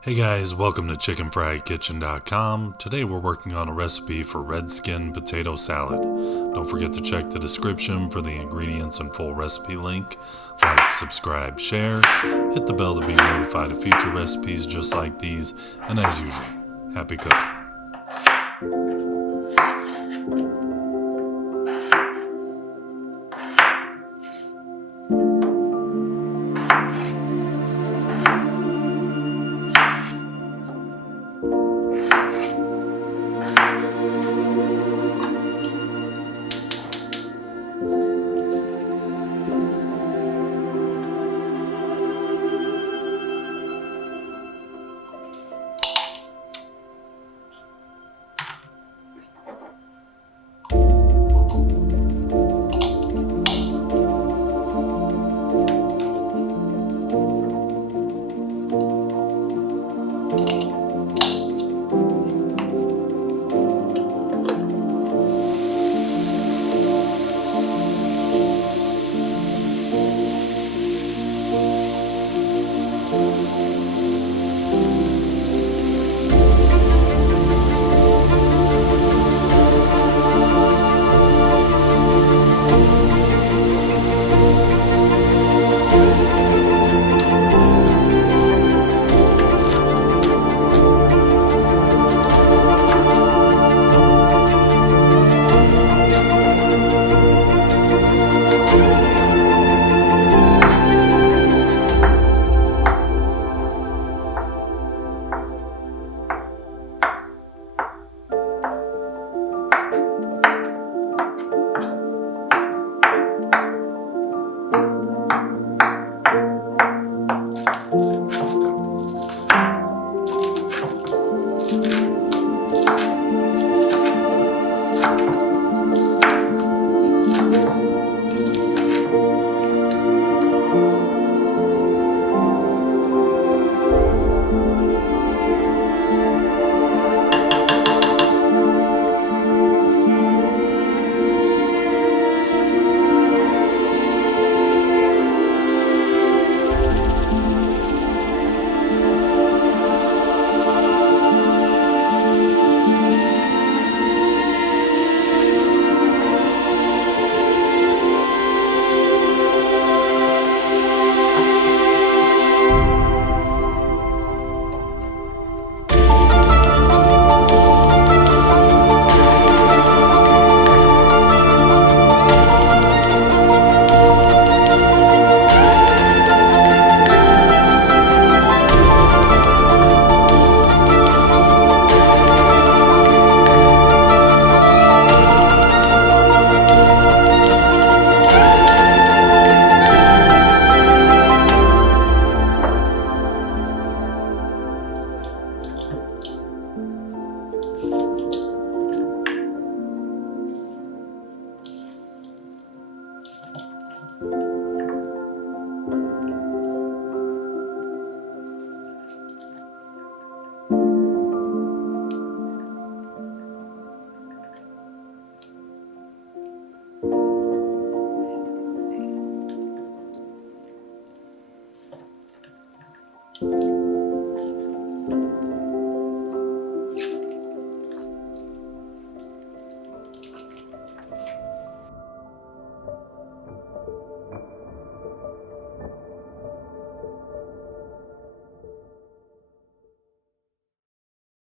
Hey guys, welcome to chickenfriedkitchen.com. Today we're working on a recipe for red skin potato salad. Don't forget to check the description for the ingredients and full recipe link. Like, subscribe, share, hit the bell to be notified of future recipes just like these, and as usual, happy cooking.